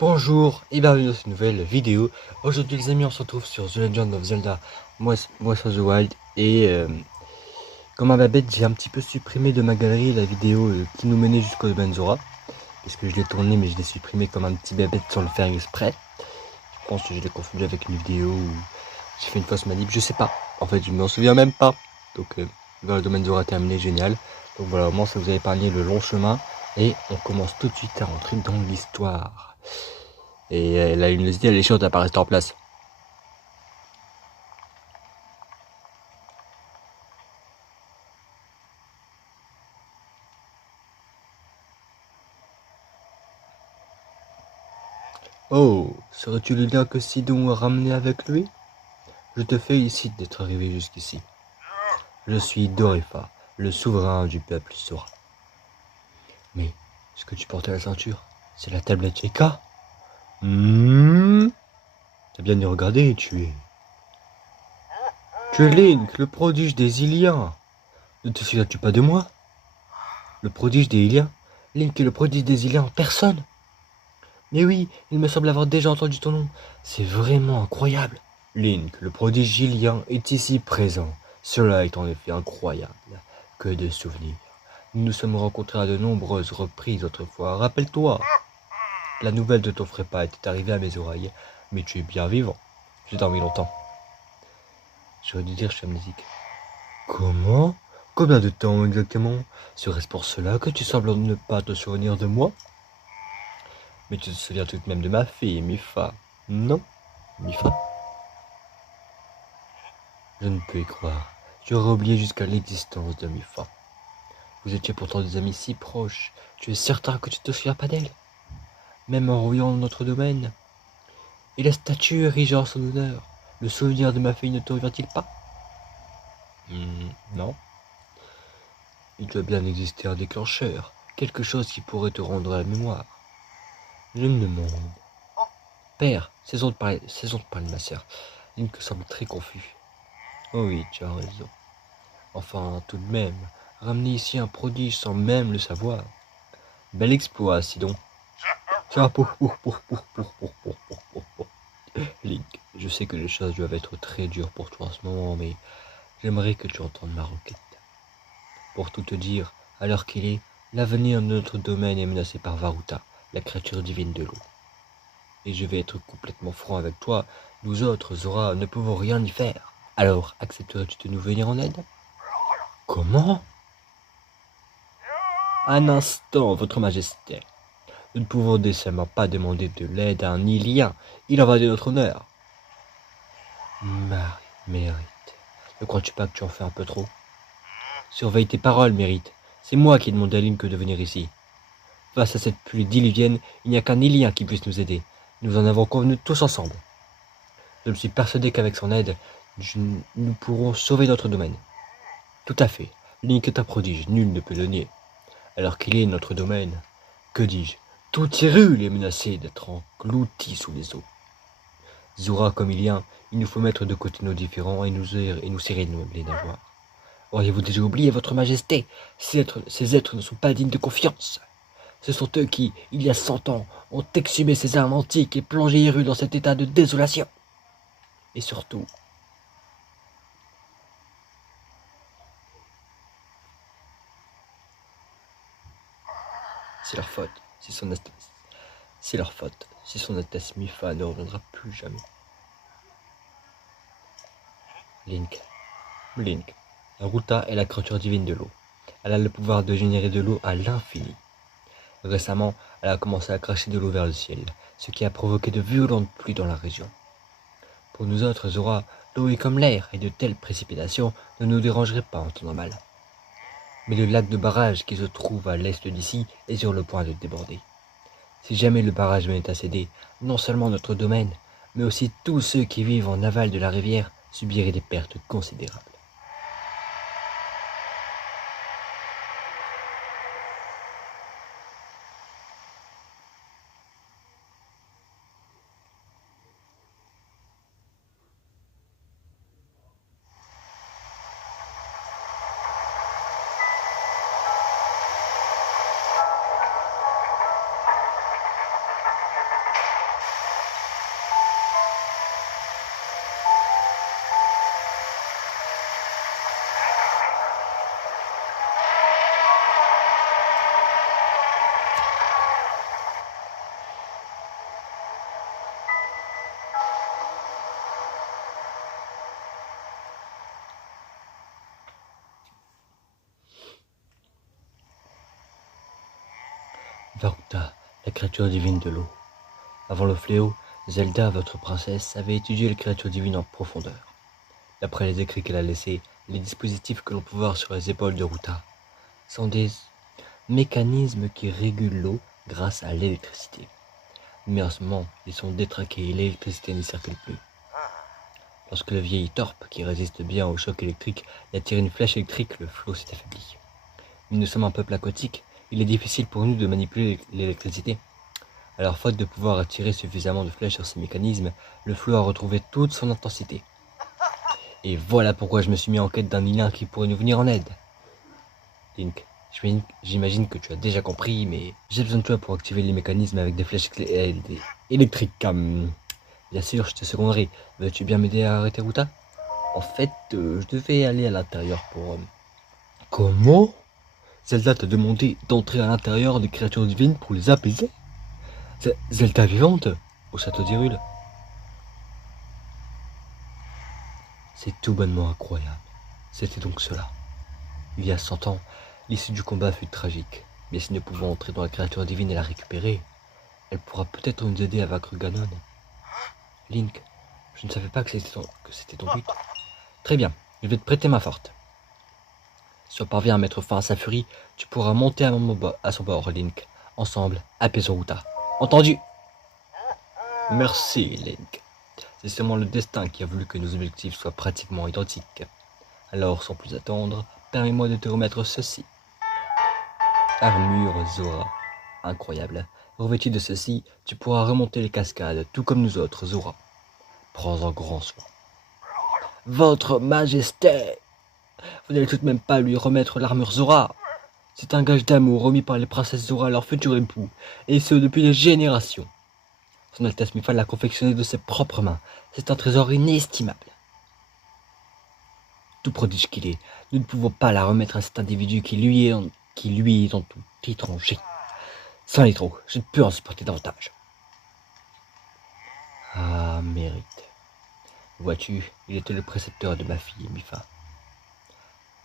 Bonjour et bienvenue dans cette nouvelle vidéo. Aujourd'hui les amis, on se retrouve sur The Legend of Zelda Breath of the Wild. Et comme un babette, j'ai un petit peu supprimé de ma galerie la vidéo qui nous menait jusqu'au domaine Zora. Parce que je l'ai tourné mais je l'ai supprimé comme un petit babette sans le faire exprès. Je pense que je l'ai confondu avec une vidéo où j'ai fait une fausse manip, je sais pas. En fait je m'en souviens même pas. Donc dans le domaine Zora terminé, génial. Donc voilà, au moins ça vous a épargné le long chemin. Et on commence tout de suite à rentrer dans l'histoire. Et la luminosité, elle est chaude, elle pas rester en place. Oh, serais-tu le lien que Sidon a ramené avec lui? Je te félicite d'être arrivé jusqu'ici. Je suis Dorifa, le souverain du peuple Sora. Mais, ce que tu portes à la ceinture, c'est la tablette Sheikah? T'as bien y regardé, tu es... Tu es Link, le prodige des Iliens. Ne te souviens-tu pas de moi? Le prodige des Iliens? Link est le prodige des Iliens en personne. Mais oui, il me semble avoir déjà entendu ton nom. C'est vraiment incroyable. Link, le prodige ilien, est ici présent. Cela est en effet incroyable. Que de souvenirs. Nous nous sommes rencontrés à de nombreuses reprises autrefois. Rappelle-toi, la nouvelle de ton frépa était arrivée à mes oreilles. Mais tu es bien vivant. J'ai dormi longtemps. J'aurais dû dire je suis amnésique. Comment? Combien de temps exactement? Serait-ce pour cela que tu sembles ne pas te souvenir de moi? Mais tu te souviens tout de même de ma fille, Mifa. Non, Mifa? Je ne peux y croire. Tu aurais oublié jusqu'à l'existence de Mifa. Vous étiez pourtant des amis si proches. Tu es certain que tu ne te souviens pas d'elle? Même en rouillant notre domaine. Et la statue érigée en son honneur. Le souvenir de ma fille ne te revient-il pas? Non. Il doit bien exister un déclencheur. Quelque chose qui pourrait te rendre la mémoire. Je me demande. Père, cessons de parler de ma sœur. Link semble très confus. Oh oui, tu as raison. Enfin, tout de même, ramener ici un prodige sans même le savoir. Bel exploit, Sidon. Link, je sais que les choses doivent être très dures pour toi en ce moment, mais j'aimerais que tu entendes ma requête. Pour tout te dire, à l'heure qu'il est, l'avenir de notre domaine est menacé par Varuta, la créature divine de l'eau. Et je vais être complètement franc avec toi, nous autres, Zora, ne pouvons rien y faire. Alors, accepterais-tu de nous venir en aide? Comment? Un instant, votre majesté. Nous ne pouvons décemment pas demander de l'aide à un Ilien. Il en va de notre honneur. Marie, Mérite. Ne crois-tu pas que tu en fais un peu trop? Surveille tes paroles, Mérite. C'est moi qui ai demandé à Link de venir ici. Face à cette pluie diluvienne, il n'y a qu'un Ilien qui puisse nous aider. Nous en avons convenu tous ensemble. Je me suis persuadé qu'avec son aide, nous pourrons sauver notre domaine. Tout à fait. Link est un prodige, nul ne peut le nier. Alors qu'il est notre domaine, que dis-je? Tout Hyrule est menacé d'être englouti sous les eaux. Zora comme Ilien, il nous faut mettre de côté nos différends et nous serrer les nageoires. Auriez-vous déjà oublié, votre majesté? Ces êtres ne sont pas dignes de confiance. Ce sont eux qui, il y a 100 ans, ont exhumé ces armes antiques et plongé Hyrule dans cet état de désolation. Et surtout, c'est leur faute si son Altesse... C'est leur faute si son Altesse Mifa ne reviendra plus jamais. Link. Ruta est la créature divine de l'eau. Elle a le pouvoir de générer de l'eau à l'infini. Récemment, elle a commencé à cracher de l'eau vers le ciel, ce qui a provoqué de violentes pluies dans la région. Pour nous autres, Zora, l'eau est comme l'air et de telles précipitations ne nous dérangeraient pas en temps normal. Mais le lac de barrage qui se trouve à l'est d'ici est sur le point de déborder. Si jamais le barrage venait à céder, non seulement notre domaine, mais aussi tous ceux qui vivent en aval de la rivière subiraient des pertes considérables. Varuta, la créature divine de l'eau. Avant le fléau, Zelda, votre princesse, avait étudié les créatures divines en profondeur. D'après les écrits qu'elle a laissés, les dispositifs que l'on peut voir sur les épaules de Ruta sont des mécanismes qui régulent l'eau grâce à l'électricité. Mais en ce moment, ils sont détraqués et l'électricité ne circule plus. Lorsque le vieil torpe, qui résiste bien au choc électrique, a tiré une flèche électrique, le flot s'est affaibli. Mais nous sommes un peuple aquatique, il est difficile pour nous de manipuler l'électricité. Alors, faute de pouvoir attirer suffisamment de flèches sur ces mécanismes, le flot a retrouvé toute son intensité. Et voilà pourquoi je me suis mis en quête d'un Ilien qui pourrait nous venir en aide. Link, j'imagine que tu as déjà compris, mais j'ai besoin de toi pour activer les mécanismes avec des flèches électriques. Bien sûr, je te seconderai. Veux-tu bien m'aider à arrêter Ruta? En fait, je devais aller à l'intérieur pour... Comment? Zelda t'a demandé d'entrer à l'intérieur des créatures divines pour les apaiser? Zelda vivante? Au château d'Hyrule? C'est tout bonnement incroyable. C'était donc cela. Il y a 100 ans, l'issue du combat fut tragique. Mais si nous pouvons entrer dans la créature divine et la récupérer, elle pourra peut-être nous aider à vaincre Ganon. Link, je ne savais pas que c'était ton but. Très bien, je vais te prêter ma forte. Si on parvient à mettre fin à sa furie, tu pourras monter à son bord, Link. Ensemble, apaisons Ruta. Entendu? Merci, Link. C'est seulement le destin qui a voulu que nos objectifs soient pratiquement identiques. Alors, sans plus attendre, permets-moi de te remettre ceci. Armure Zora. Incroyable. Revêtu de ceci, tu pourras remonter les cascades, tout comme nous autres, Zora. Prends-en grand soin. Votre Majesté! Vous n'allez tout de même pas lui remettre l'armure Zora. C'est un gage d'amour remis par les princesses Zora à leur futur époux, et ce depuis des générations. Son Altesse Mifal l'a confectionné de ses propres mains. C'est un trésor inestimable. Tout prodige qu'il est, nous ne pouvons pas la remettre à cet individu qui lui est en tout étranger. Sans les trop, je ne peux en supporter davantage. Ah, mérite. Vois-tu, il était le précepteur de ma fille, Mifa.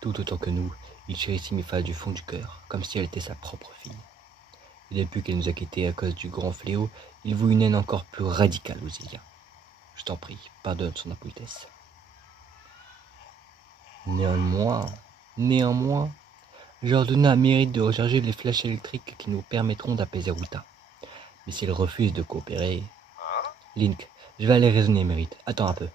Tout autant que nous, il chérissait Mifa du fond du cœur, comme si elle était sa propre fille. Et depuis qu'elle nous a quittés à cause du grand fléau, il voue une haine encore plus radicale aux Iliens. Je t'en prie, pardonne son impolitesse. Néanmoins, j'ai ordonné à Mérite de recharger les flèches électriques qui nous permettront d'apaiser Ruta. Mais s'il refuse de coopérer... Link, je vais aller raisonner, Mérite. Attends un peu.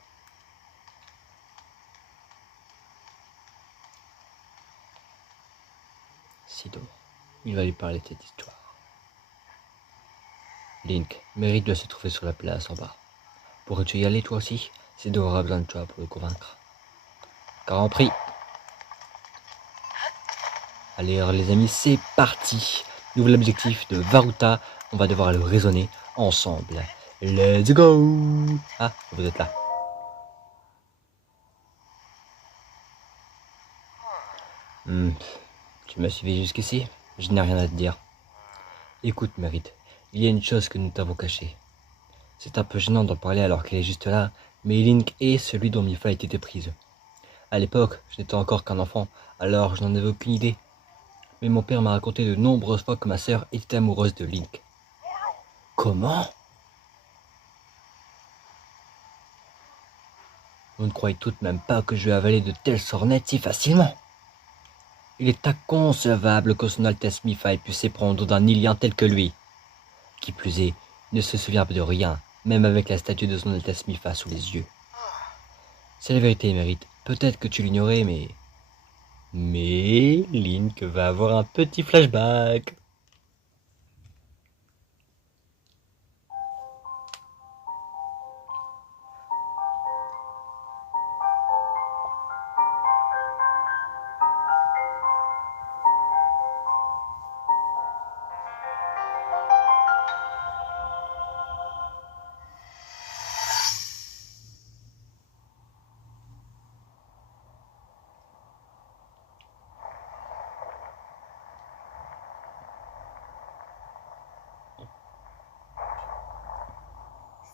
Sido, il va lui parler de cette histoire. Link, Mérite doit se trouver sur la place en bas. Pourrais-tu y aller toi aussi? Sido aura besoin de toi pour le convaincre. Car en prie. Allez alors les amis, c'est parti. Nouvel objectif de Varuta. On va devoir le raisonner ensemble. Let's go. Ah, vous êtes là. Tu m'as suivi jusqu'ici? Je n'ai rien à te dire. Écoute, Mérite, il y a une chose que nous t'avons cachée. C'est un peu gênant d'en parler alors qu'elle est juste là, mais Link est celui dont Mifa a été prise. À l'époque, je n'étais encore qu'un enfant, alors je n'en avais aucune idée. Mais mon père m'a raconté de nombreuses fois que ma sœur était amoureuse de Link. Comment? Vous ne croyez tout de même pas que je vais avaler de telles sornettes si facilement? Il est inconcevable que son Altesse Mifa ait pu s'éprendre d'un Ilien tel que lui. Qui plus est, il ne se souvient de rien, même avec la statue de son Altesse Mifa sous les yeux. C'est la vérité, Mérite. Peut-être que tu l'ignorais, mais... Mais Link va avoir un petit flashback.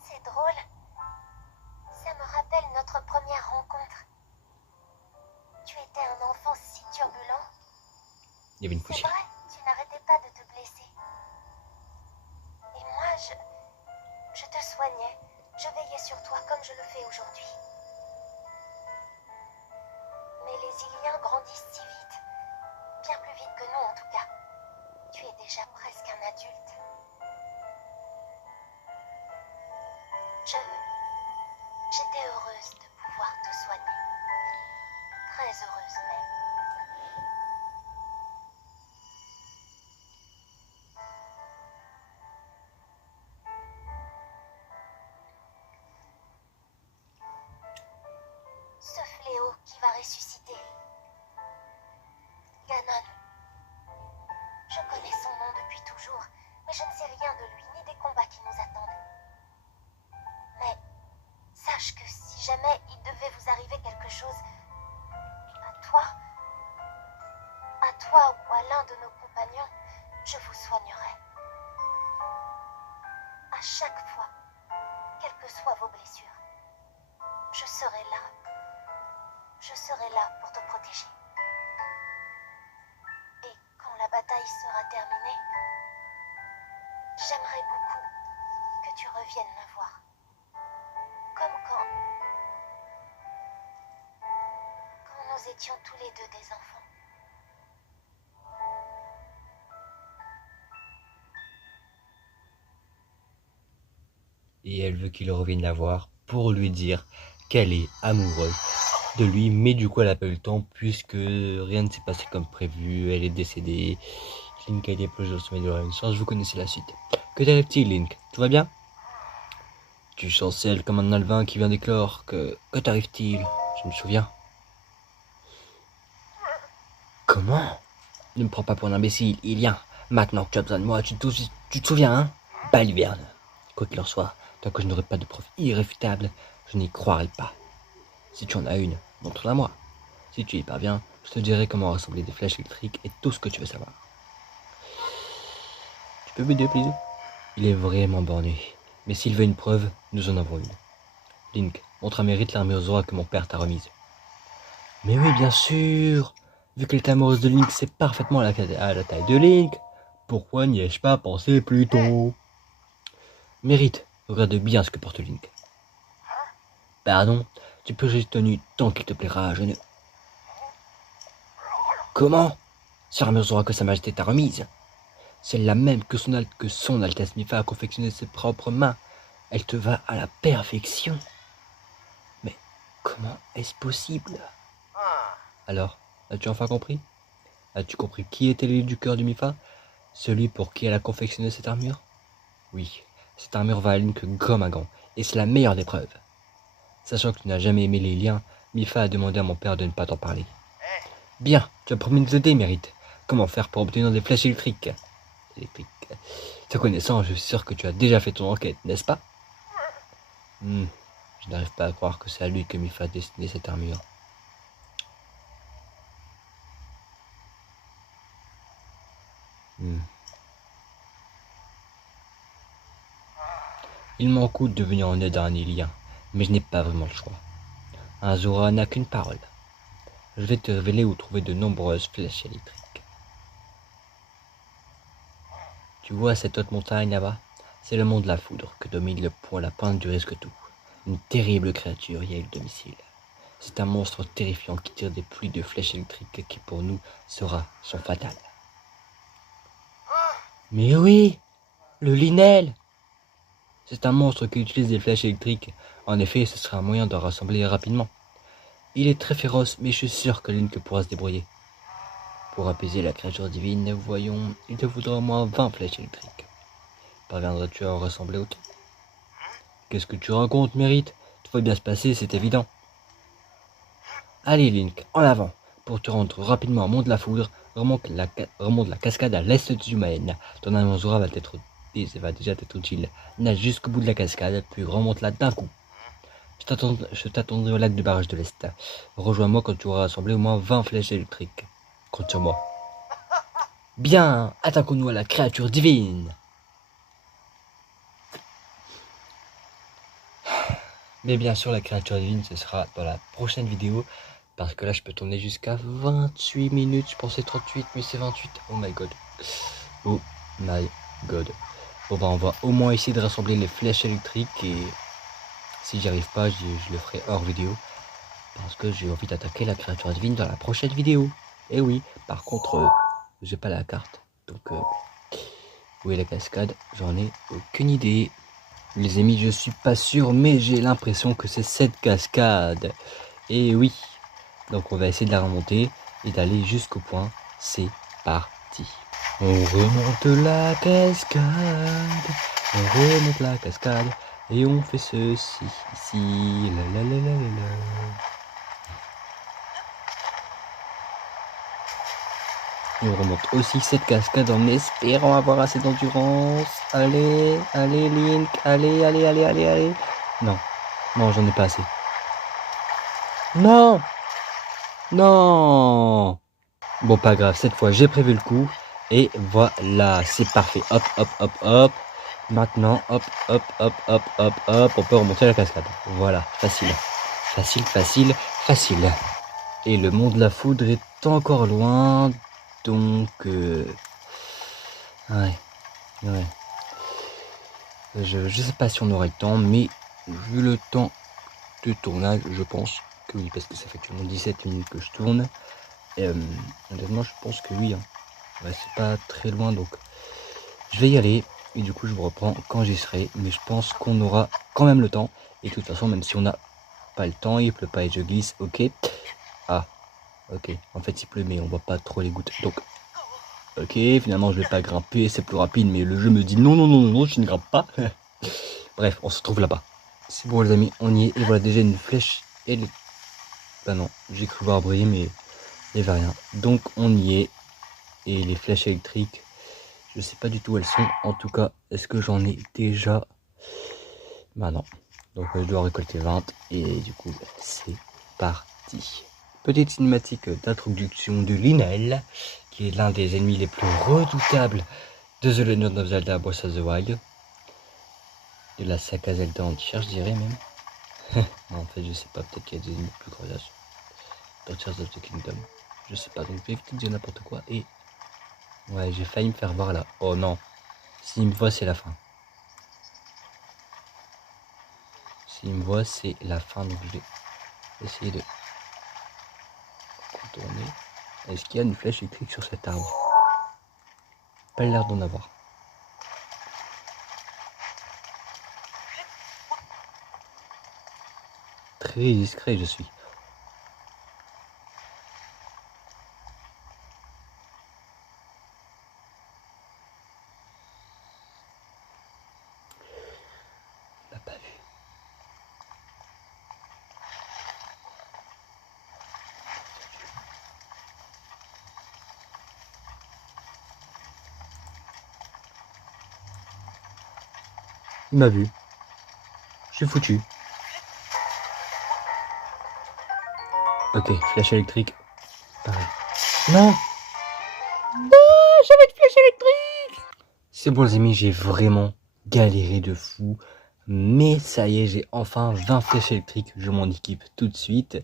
C'est drôle. Ça me rappelle notre première rencontre. Tu étais un enfant si turbulent. Il y avait une C'est poussière. vrai, tu n'arrêtais pas de te blesser. Et moi, je te soignais. Je veillais sur toi comme je le fais aujourd'hui. Mais les Iliens grandissent si vite. Bien plus vite que nous, en tout cas. Tu es déjà presque un adulte. J'étais heureuse de pouvoir te soigner. Très heureuse même. Ce fléau qui va ressusciter. Ganon. Je connais son nom depuis toujours, mais je ne sais rien de lui ni des combats qui nous attendent. Mais sache que si jamais il devait vous arriver quelque chose, à toi ou à l'un de nos compagnons, je vous soignerai. À chaque fois, quelles que soient vos blessures, je serai là. Je serai là pour te protéger. Et quand la bataille sera terminée, j'aimerais beaucoup que tu reviennes me voir. Comme quand nous étions tous les deux des enfants. Et elle veut qu'il revienne la voir pour lui dire qu'elle est amoureuse de lui, mais du coup elle n'a pas eu le temps puisque rien ne s'est passé comme prévu, elle est décédée. Link a été plongé au sommet de la Renaissance, vous connaissez la suite. Que t'arrive-t-il, Link? Tout va bien? Tu chancelles comme un alvin qui vient d'éclore, que t'arrive-t-il? Je me souviens. Comment? Ne me prends pas pour un imbécile, Ilien. Maintenant que tu as besoin de moi, tu te souviens, hein? Baliverne. Quoi qu'il en soit, tant que je n'aurai pas de preuve irréfutable, je n'y croirai pas. Si tu en as une, montre-la moi. Si tu y parviens, je te dirai comment rassembler des flèches électriques et tout ce que tu veux savoir. Tu peux m'aider, please? Il est vraiment borné. Mais s'il veut une preuve, nous en avons une. Link, montre à Mérite l'armure Zora que mon père t'a remise. Mais oui, bien sûr. Vu qu'elle est amoureuse de Link, c'est parfaitement à la taille de Link. Pourquoi n'y ai-je pas pensé plus tôt? Mérite, regarde bien ce que porte Link. Pardon, tu peux juste tenue tant qu'il te plaira, je ne... Comment? C'est l'armure Zora que sa majesté t'a remise. Celle-là même que son Altesse Mifa a confectionnée de ses propres mains. Elle te va à la perfection. Mais comment est-ce possible? Alors, as-tu enfin compris? As-tu compris qui était l'élu du cœur du Mifa? Celui pour qui elle a confectionné cette armure? Oui, cette armure va à Link comme un gant, et c'est la meilleure des preuves. Sachant que tu n'as jamais aimé les liens, Mifa a demandé à mon père de ne pas t'en parler. Bien, tu as promis de nous aider, Mérite. Comment faire pour obtenir des flèches électriques? Te connaissant, je suis sûr que tu as déjà fait ton enquête, n'est-ce pas? Je n'arrive pas à croire que c'est à lui que Mifa a destiné cette armure. Il m'en coûte de venir en aide à un Ilien, mais je n'ai pas vraiment le choix. Un Zora n'a qu'une parole. Je vais te révéler où trouver de nombreuses flèches électriques. Tu vois cette haute montagne là-bas? C'est le mont de la foudre que domine le point la pointe du risque-tout. Une terrible créature y a eu le domicile. C'est un monstre terrifiant qui tire des pluies de flèches électriques qui pour nous sont fatales. Mais oui, le Linel! C'est un monstre qui utilise des flèches électriques. En effet, ce sera un moyen d'en rassembler rapidement. Il est très féroce, mais je suis sûr que Link pourra se débrouiller. Pour apaiser la créature divine, voyons, il te faudra au moins 20 flèches électriques. Parviendras-tu à en rassembler autant? Qu'est-ce que tu racontes, Mérite? Tout va bien se passer, c'est évident. Allez, Link, en avant. Pour te rendre rapidement au mont de la foudre, remonte la cascade à l'est du Maine. Ton armure Zora va déjà être utile. Nage jusqu'au bout de la cascade, puis remonte-la d'un coup. Je t'attendrai au lac du barrage de l'Est. Rejoins-moi quand tu auras rassemblé au moins 20 flèches électriques. Compte sur moi. Bien, attaquons-nous à la créature divine. Mais bien sûr, la créature divine, ce sera dans la prochaine vidéo. Parce que là, je peux tourner jusqu'à 28 minutes. Je pensais 38, mais c'est 28. Oh my god. Oh my god. Bon bah on va au moins essayer de rassembler les flèches électriques et si j'y arrive pas, je le ferai hors vidéo. Parce que j'ai envie d'attaquer la créature divine dans la prochaine vidéo. Et oui, par contre, j'ai pas la carte. Donc, où est la cascade? J'en ai aucune idée. Les amis, je suis pas sûr, mais j'ai l'impression que c'est cette cascade. Et oui. Donc on va essayer de la remonter et d'aller jusqu'au point. C'est parti. On remonte la cascade. On remonte la cascade. Et on fait ceci, ici. La la la la la la. On remonte aussi cette cascade en espérant avoir assez d'endurance. Allez, allez Link, allez, allez, allez, allez, allez. Non, non, j'en ai pas assez. Non, non. Bon, pas grave, cette fois j'ai prévu le coup. Et voilà, c'est parfait. Hop, hop, hop, hop. Maintenant, hop, hop, hop, hop, hop, hop. On peut remonter la cascade. Voilà, facile. Facile, facile, facile. Et le mont de la foudre est encore loin. Donc, ouais. Je sais pas si on aura le temps, mais vu le temps de tournage, je pense que oui, parce que ça fait actuellement 17 minutes que je tourne. Et honnêtement, je pense que oui. Hein. Ouais, c'est pas très loin, donc je vais y aller. Et du coup, je vous reprends quand j'y serai. Mais je pense qu'on aura quand même le temps. Et de toute façon, même si on n'a pas le temps, il pleut pas et je glisse, ok. Ah, ok. En fait, il pleut, mais on voit pas trop les gouttes. Donc, ok, finalement, je vais pas grimper, c'est plus rapide, mais le jeu me dit non, non, non, non, non, je ne grimpe pas. Bref, on se retrouve là-bas. C'est bon les amis, on y est. Et voilà déjà une flèche et le... Bah non, j'ai cru voir briller mais il n'y avait rien. Donc on y est. Et les flèches électriques, je sais pas du tout où elles sont. En tout cas, est-ce que j'en ai déjà? Bah non. Donc je dois récolter 20. Et du coup, c'est parti. Petite cinématique d'introduction de Lynel, qui est l'un des ennemis les plus redoutables de The Legend of Zelda Breath of the Wild. De la saga Zelda entière, je dirais même. Non, en fait, je sais pas, peut-être qu'il y a des ennemis plus coriaces dans Tears of the Kingdom. Je sais pas, donc je vais éviter de dire n'importe quoi. Et ouais, j'ai failli me faire voir là. Oh non, s'il me voit, c'est la fin. S'il me voit, c'est la fin, donc je vais essayer de contourner. Est-ce qu'il y a une flèche électrique sur cet arbre? Pas l'air d'en avoir. Très discret, je suis. On l'a pas vu. Il m'a vu. Je suis foutu. Ok, flèche électrique. Pareil. Non! Non, j'avais une flèche électrique! C'est bon les amis, j'ai vraiment galéré de fou. Mais ça y est, j'ai enfin 20 flèches électriques. Je m'en équipe tout de suite.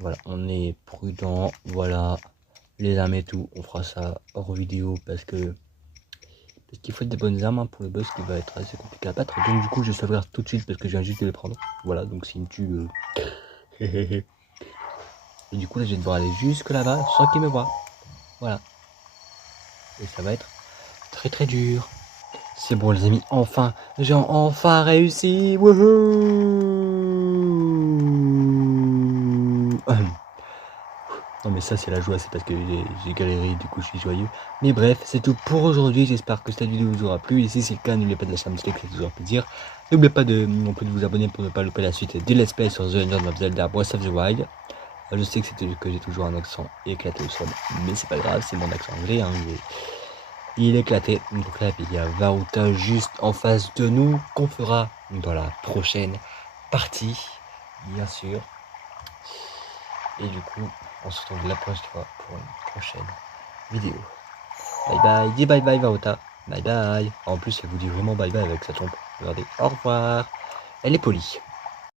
Voilà, on est prudent. Voilà, les armes et tout. On fera ça hors vidéo parce qu'il faut des bonnes armes hein, pour le boss qui va être assez compliqué à battre. Donc du coup, je sauvegarde tout de suite parce que je viens juste de les prendre. Voilà, donc s'il me tue... Et du coup, là, je vais devoir aller jusque là-bas sans qu'il me voie. Voilà. Et ça va être très très dur. C'est bon les amis, enfin, j'ai enfin réussi. Wouhou. Non mais ça c'est la joie, c'est parce que j'ai galéré, du coup je suis joyeux. Mais bref, c'est tout pour aujourd'hui, j'espère que cette vidéo vous aura plu. Et si c'est le cas, n'oubliez pas de lâcher un petit like, ça vous aura plaisir. N'oubliez pas non plus de vous abonner pour ne pas louper la suite des let's play sur The Legend of Zelda Breath of the Wild. Je sais que j'ai toujours un accent éclaté au sol, mais c'est pas grave, c'est mon accent anglais, hein, il est éclaté. Donc là, il y a Varuta juste en face de nous, qu'on fera dans la prochaine partie, bien sûr. Et du coup, on se retrouve la prochaine fois pour une prochaine vidéo. Bye bye, dis bye bye Varuta, bye bye. En plus, elle vous dit vraiment bye bye avec sa trompe. Regardez, au revoir. Elle est polie.